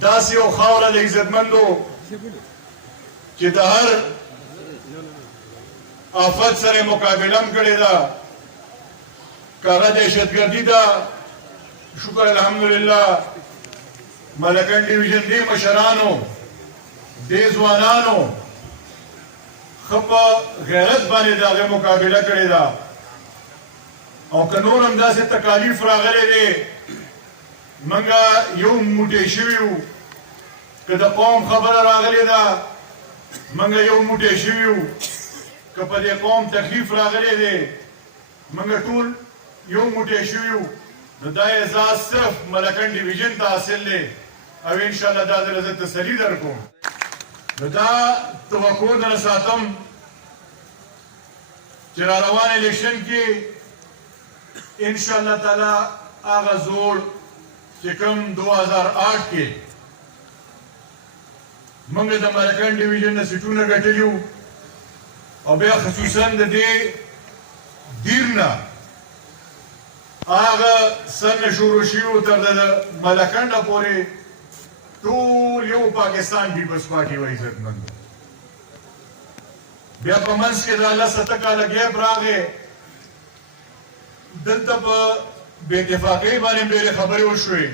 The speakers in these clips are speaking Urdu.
داسې یو خاوره د عزتمندو چې د هر آفت سره مقابله کړې ده، کاغه دهشتګردي ده. شکر الحمدلله ملکن ډیویژن دې مشرانو دې ځوانانو ښه په غیرت باندې د هغې مقابله کړې ده. او که نور هم داسې تکالیف راغلی دی، موږ یو موټی شوي وو. که د قوم خبره راغلې ده، موږ یو موټی شوي وو. که په دې قوم تکلیف راغلی دی، موږ ټول یو موټی شوي وو. نو دا اعزاز صرف ملکن ډیویژن ته حاصل دی او انشاءالله دا ځل زه تسلي درکوم. نو دا توقع درنه ساتم چې را روان الیکشن کې انشاءالله تعالی هغه زوړ چې کوم 2008 کې موږ د ملکن ډیویژن نه سیټونه ګټلي وو، او بیا خصوصا د دې دیر نه هغه سر نه شروع شوي تر د ملکنډه پورې ټول یو پاکستان پیپلز پارټي و عزتمندو. بیا په منځ کې د 7 کاله ګیپ راغی. دلته په بې اتفاقۍ باندې ډېرې خبرې وشوې.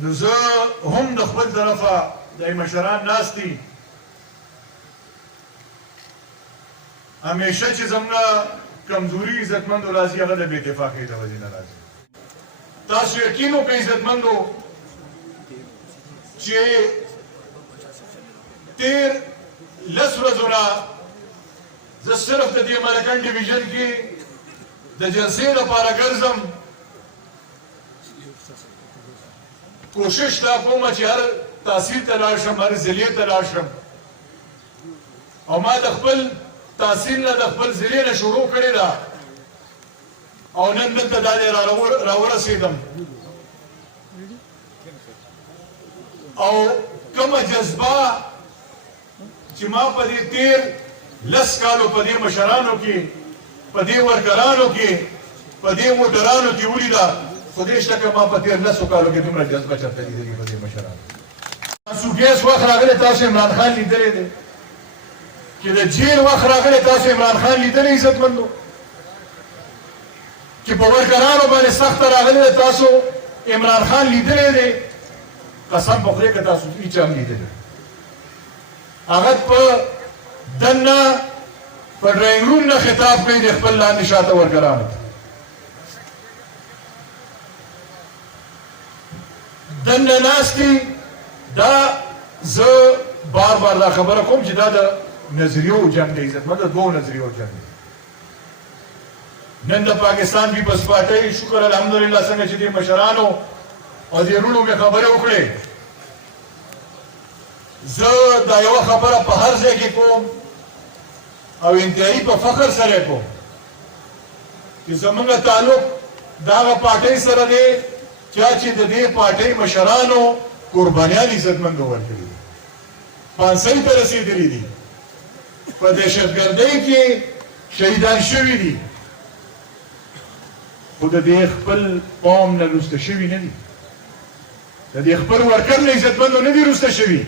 نو زه هم د خپل طرفه د مشران ناست دي، همیشه چې زموږ کمزوري عزتمندو راځي هغه د بې اتفاقۍ د وجې نه راځي. تاسو یقین وکړئ عزتمندو چې تېر 10 ورځو نه زه صرف د دې ملکن ډیویژن کې د جلسې لپاره ګرځم. کوشش دا کومه چې هر تحصیل ته لاړ شم، هر ضلعې ته لاړ شم. او ما د خپل تحصیل نه د خپل ضلعې نه شروع کړې ده او نن دلته دا دی راورسېدم. او کومه جذبه چې ما په دې تېر 10 کالو په دې مشرانو کې، په دې ورکرانو کې، په دې موټرانو کې ولیده، خدای شته که ما په تېر 10 کالو کې دومره جذبه چېرته لیدلې په دې مشرانو. تاسو ګیس وخت راغلی، تاسو عمران خان لیدلی دی. چې د جیل وخت راغلی، تاسو عمران خان لیدلی عزتمندو. چې په ورکرانو باندې سخته راغلی دی، تاسو عمران خان لیدلی دی. قسم په خدای که تاسو هېچا هم لیدلی. هغه په دننه په ډرایینګ روم نه خطاب کوي د خپل لاندې شاته ورکرانو ته. دننه ناست دي. دا زه بار بار دا خبره کوم چې دا د نظریو جنګ دی عزتمندو، د 2 نظریو جنګ دی. نن د پاکستان پیپلز پارټۍ شکر الحمدلله څنګه چې دې مشرانو او دې وروڼو مې خبرې وکړې، زه دا یوه خبره په هر ځای کې کوم او انتهایي په فخر سره کوم چې زموږ تعلق د هغه پارټۍ سره دی چې د دې پارټۍ مشرانو قربانیان عزتمندو ورکړي دي، پانسۍ ته رسېدلي دي، په دهشتګردۍ کې شهیدان شوي دي، خو د دې خپل قوم نه رسته شوي نه دي، د دې خپل ورکر نه عزتمندو نه دي رسته شوي.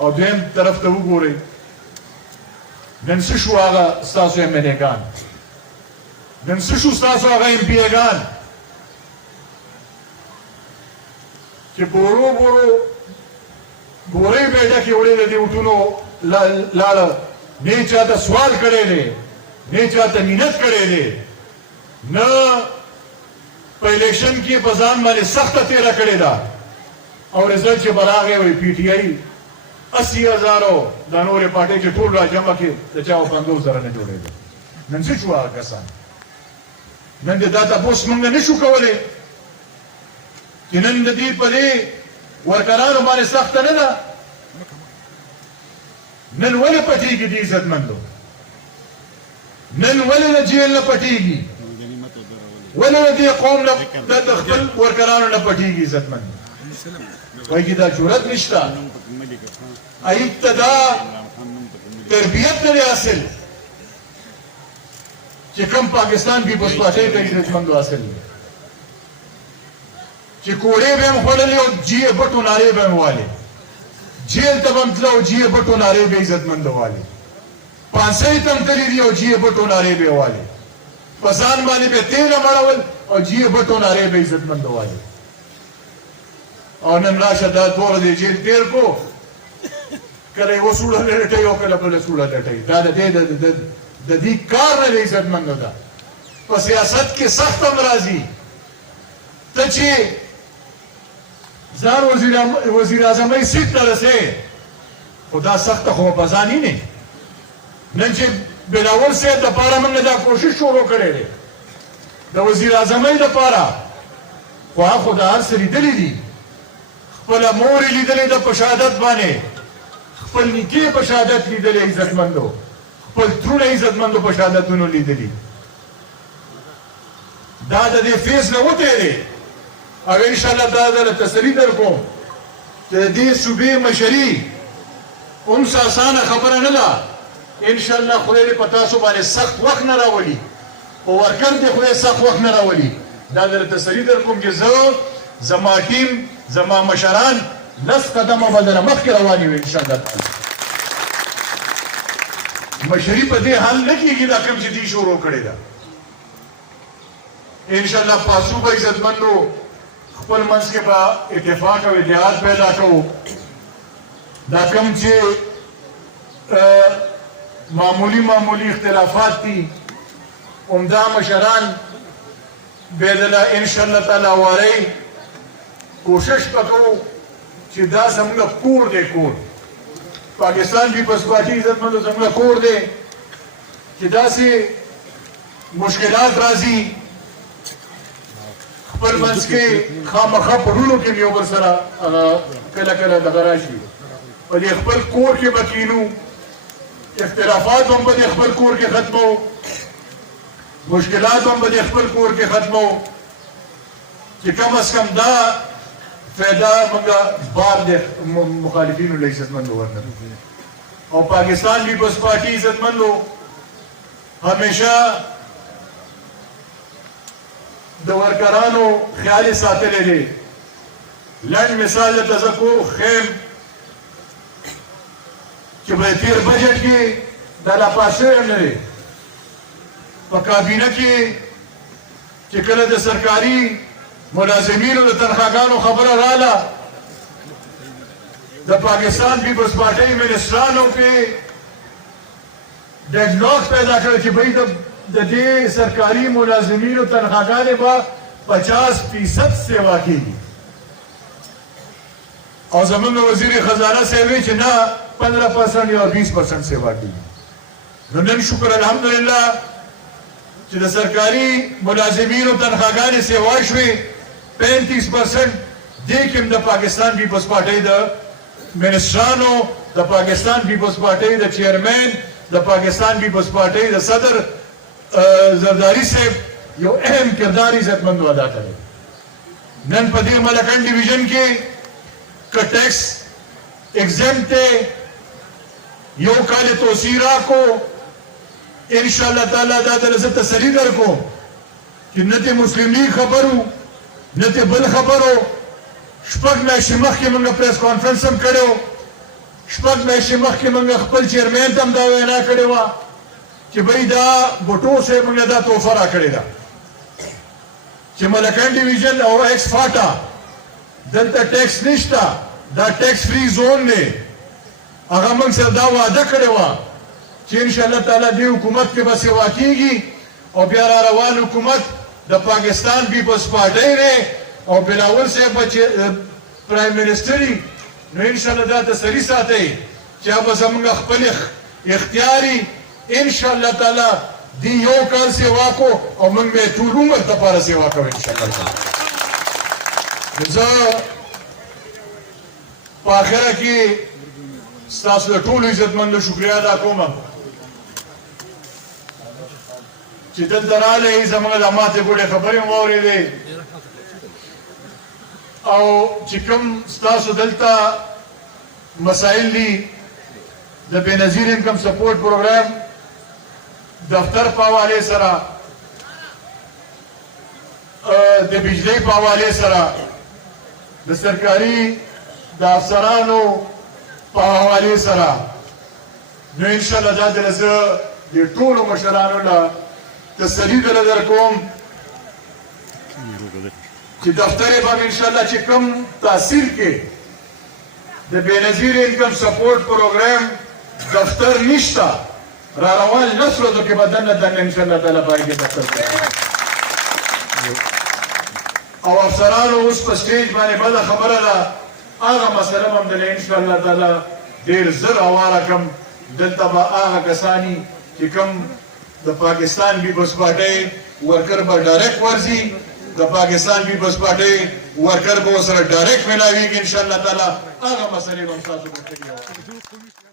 او دویم طرف ته وګورئ، نن څه شو هغه ستاسو MLA-ګان، نن څه شو ستاسو هغه MP-ګان چې بورو بورو بورې بیډه کې وړې د دې وټونو لاړه، نه چاته سوال کړی دی، نه چاته مینت کړی دی، نه په الیکشن کې په ځان باندې سخته تېره کړې ده. او رزلټ چې به راغی وایي PTI 80,000 دا نورې پارټۍ چې ټول را جمع کړي د چا 50,000 نه جوړېده. نن څه شو هغه کسان؟ نن د دا تپوس موږ نه شو کولی چې نن د دې په دې ورکرانو باندې سخته نه ده. نن ولې پټېږي دې عزتمندو؟ نن ولې د جیل نه پټېږي؟ ولې د دې قوم نه د خپل ورکرانو نه پټېږي عزتمندو؟ وایي چې دا جرأت نشته، ایت ته دا تربیت نه دی حاصل چې کوم پاکستان پیپلز پارټۍ ته عزتمندو حاصل دی. چې کوړې به هم خوړلې او جی بټو نارې به هم والې جیل ته به هم تله او جی بټو نارې به عزتمند والې پانسۍ ته هم تللي دي او جی بټو نارې به والې په ځان باندې به تیله مړول او جی بټو نارې به عزتمند والې او نن راشه دا دوه ورځې جیل تېر کو کله یې وسوړه لټوي او کله بله سوړه لټوي دا د دې کار نه دی عزتمندو ده په سیاست کې سخت هم راځي ته چې ځان وزیر اعظمۍ سیټ ته رسې خو دا سخته خو په ځان نه نن چې بلاول صاحب دپاره موږ دا کوشش شروع کړی دی د وزیر اعظمۍ دپاره خو هغه خو د هر څه لیدلي دي خپله مور یې لیدلې ده په شهادت باندې خپل نیکې په شهادت لیدلې عزتمندو خپل ترونه عزتمندو په شهادتونو لیدلي دا د دې فیس نه وتېرې او انشاءالله دا درله تسلي در کوم چې د دې صوبې مشري اومس اسانه خبره نه ده انشاءالله خدای دې په تاسو باندې سخت وخت نه راولي په ورکر دې خدای سخت وخت نه راولي دا درله تسلي در کوم چې زه زما ټیم زما مشران لس قدمه به درنه مخکې روان یو انشاءالله تعالی مشري په دې حال نه کېږي دا کوم چې دې شروع کړې ده انشاءالله پاسو به عزتمندو خپل منځ کې به اتفاق او اتحاد پیدا کوو دا کوم چې معمولی اختلافات دي عمده مشران به دله انشاءالله تعالی وارئ کوشش وکړو چې دا زموږ کور دی کور پاکستان پیپلز پارټي عزتمندو زموږ کور دی چې داسې مشکلات راځي خپل منځ کې خامخا په ورونو کې یو بل سره کله کله دغه راشي په دې خپل کور کې به کینو اختلافات هم په دې خپل کور کې ختمو مشکلات هم په دې خپل کور کې ختمو چې کم از کم دا فایده موږ بار د مخالفینو له عزتمندو ورنه او پاکستان پیپلز پارټي عزتمندو همیشه د ورکرانو خیال یې ساتلی دی لنډ مثال درته زه ښیم چې په تېر بجټ کې دا لا پاس شوی هم نه دی په کابینه کې چې کله د سرکاري ملازمینو د تنخواګانو خبره راله د پاکستان پیپلز پارټۍ منسټرانو کې ډیډلاک پیدا کړی چې بھئی د دې سرکاري ملازمینو تنخواګانې به 50% سیوا کېږي او زموږ وزیر خزانه صاحب وی چې نه 15% یا 20% سیوا کېږي نو نن شکر الحمدلله چې د سرکاري ملازمینو تنخواګانې سیوا شوې 35% دې کې د پاکستان پیپلز پارټۍ د منسټرانو د پاکستان پیپلز پارټۍ د چیرمین د پاکستان پیپلز پارټۍ د صدر زرداری صاحب یو اهم کردار عزتمندو ادا کړی نن په دې ملکنډ ډیویژن کې که ټیکس ایگزمپټ دی یو کال توسیع راکو انشاءالله تعالی دا درله زه تسلي درکوم چې نه ته مسلم لیگ خبرو نه ته بل خبرو شپږ میاشتې مخکې موږ پریس کانفرنس هم کړی و شپږ میاشتې مخکې موږ خپل چیرمین ته هم دا وینا کړې وه چې بھئی دا بټو صاحب موږ دا تحفه راکړې ده چې ملکنډ ډیویژن او ایکس فاټا دلته ټیکس نشته دا ټیکس فری زون دی هغه موږ سره دا وعده کړې وه چې انشاءالله تعالی دې حکومت کې به سیوا کېږي او بیا را روان حکومت د پاکستان پیپلز پارټۍ دی او بلاول صاحب به پرایم منسټر نو انشاءالله دا تسلي ساتئ چې هغه زموږ خپل اختیاري انشاءالله تعالی دی یو کال سیوا کو او موږ به ټول عمر دپاره سیوا کوو انشاءالله تعالی زه په آخره کې ستاسو د ټولو عزتمندو شکریه ادا کوم چې دلته راغلی زموږ د ماتې ګوډې خبرې مو واورېدې او چې کوم ستاسو دلته مسایل دي د بېنظیر انکم سپورټ پروګرام دفتر په حوالې سره د بجلۍ په حوالې سره د سرکاري د افسرانو په حواله سره نو ان شاء الله دا درسه د ټولو مشرانو له تسلی در کوم چې دفتر به ان شاء الله چې کم تحصیل کې د بېنظیر انکم سپورټ پروګرام دفتر نشته را روان نسلو کې بدن دن ان شاء الله تعالی باندې دفتر او افسرانو اوس په سټیج باندې بل خبره ده هغه مسله هم د ان شاء الله تعالی ډیر زر اواره کم دلته به هغه کسانی چې کم د پاکستان بي بس پارټي ورکر به ډایرکټ ورزي د پاکستان بي بس پارټي ورکر به سره ډایرکټ ملاويږي ان شاء الله تعالی هغه مسلې هم تاسو ته کوي